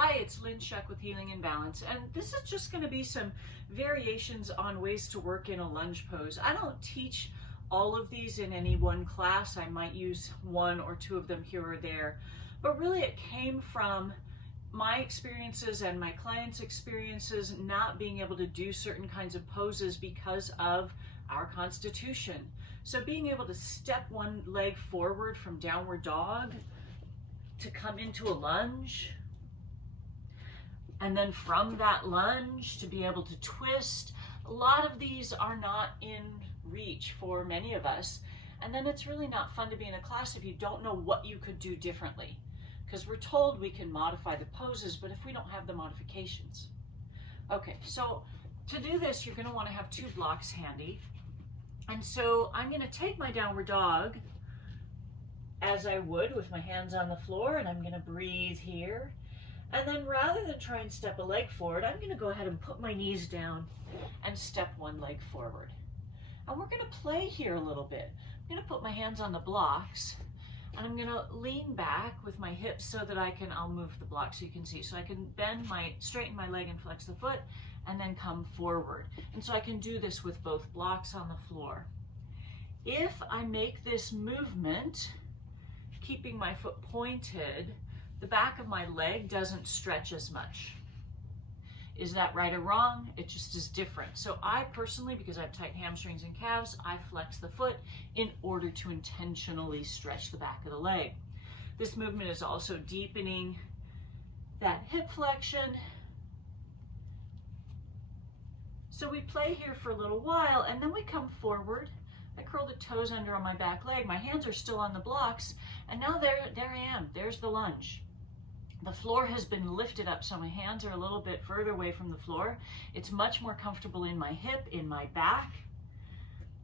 Hi, it's Lynn Shuck with Healing and Balance, and this is just going to be some variations on ways to work in a lunge pose. I don't teach all of these in any one class. I might use one or two of them here or there, but really it came from my experiences and my clients' experiences not being able to do certain kinds of poses because of our constitution. So being able to step one leg forward from downward dog to come into a lunge, and then from that lunge to be able to twist. A lot of these are not in reach for many of us, and then it's really not fun to be in a class if you don't know what you could do differently, because we're told we can modify the poses, but if we don't have the modifications. Okay, so to do this, you're going to want to have two blocks handy, and so I'm going to take my downward dog as I would with my hands on the floor, and I'm going to breathe here. And then rather than try and step a leg forward, I'm going to go ahead and put my knees down and step one leg forward. And we're going to play here a little bit. I'm going to put my hands on the blocks, and I'm going to lean back with my hips so that I'll move the block so you can see. So I can straighten my leg and flex the foot, and then come forward. And so I can do this with both blocks on the floor. If I make this movement, keeping my foot pointed, the back of my leg doesn't stretch as much. Is that right or wrong? It just is different. So I personally, because I have tight hamstrings and calves, I flex the foot in order to intentionally stretch the back of the leg. This movement is also deepening that hip flexion. So we play here for a little while, and then we come forward. I curl the toes under on my back leg. My hands are still on the blocks, and now there I am. There's the lunge. The floor has been lifted up, so my hands are a little bit further away from the floor. It's much more comfortable in my hip, in my back.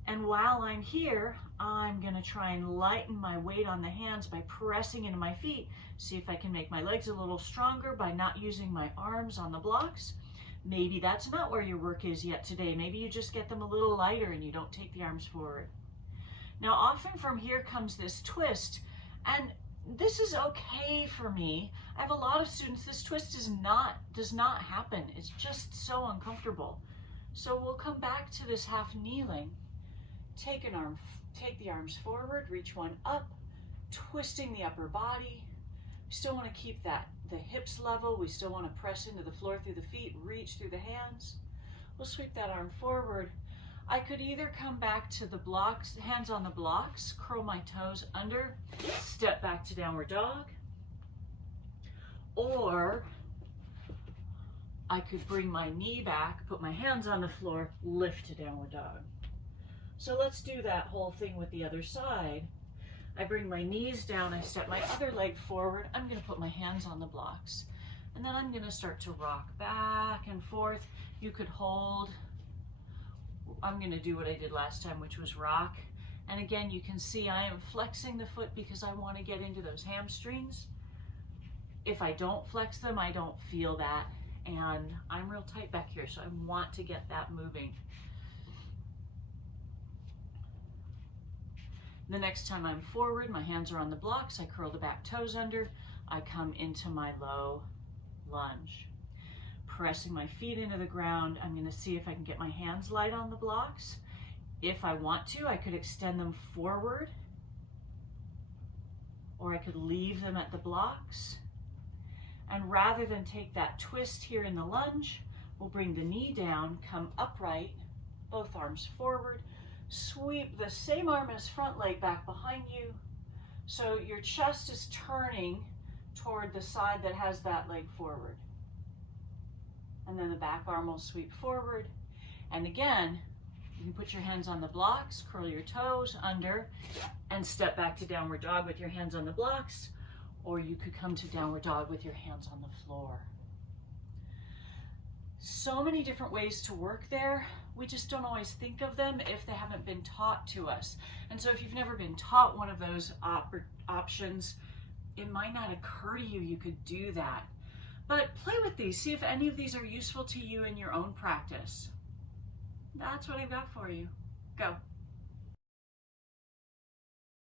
And while I'm here, I'm going to try and lighten my weight on the hands by pressing into my feet. See if I can make my legs a little stronger by not using my arms on the blocks. Maybe that's not where your work is yet today. Maybe you just get them a little lighter and you don't take the arms forward. Now, often from here comes this twist, and this is okay for me. I have a lot of students, this twist does not happen. It's just so uncomfortable. So we'll come back to this half kneeling. Take the arms forward, reach one up, twisting the upper body. We still want to keep the hips level. We still want to press into the floor through the feet, reach through the hands. We'll sweep that arm forward. I could either come back to the blocks, hands on the blocks, curl my toes under, step back to downward dog, or I could bring my knee back, put my hands on the floor, lift to downward dog. So let's do that whole thing with the other side. I bring my knees down, I step my other leg forward, I'm going to put my hands on the blocks, and then I'm going to start to rock back and forth. You could hold. I'm going to do what I did last time, which was rock. And again, you can see I am flexing the foot because I want to get into those hamstrings. If I don't flex them, I don't feel that. And I'm real tight back here, so I want to get that moving. The next time I'm forward, my hands are on the blocks, I curl the back toes under, I come into my low lunge. Pressing my feet into the ground, I'm going to see if I can get my hands light on the blocks. If I want to, I could extend them forward, or I could leave them at the blocks. And rather than take that twist here in the lunge, we'll bring the knee down, come upright, both arms forward, sweep the same arm as front leg back behind you. So your chest is turning toward the side that has that leg forward. And then the back arm will sweep forward. And again, you can put your hands on the blocks, curl your toes under, and step back to downward dog with your hands on the blocks, or you could come to downward dog with your hands on the floor. So many different ways to work there. We just don't always think of them if they haven't been taught to us. And so if you've never been taught one of those options, it might not occur to you you could do that. But play with these, see if any of these are useful to you in your own practice. That's what I've got for you. Go.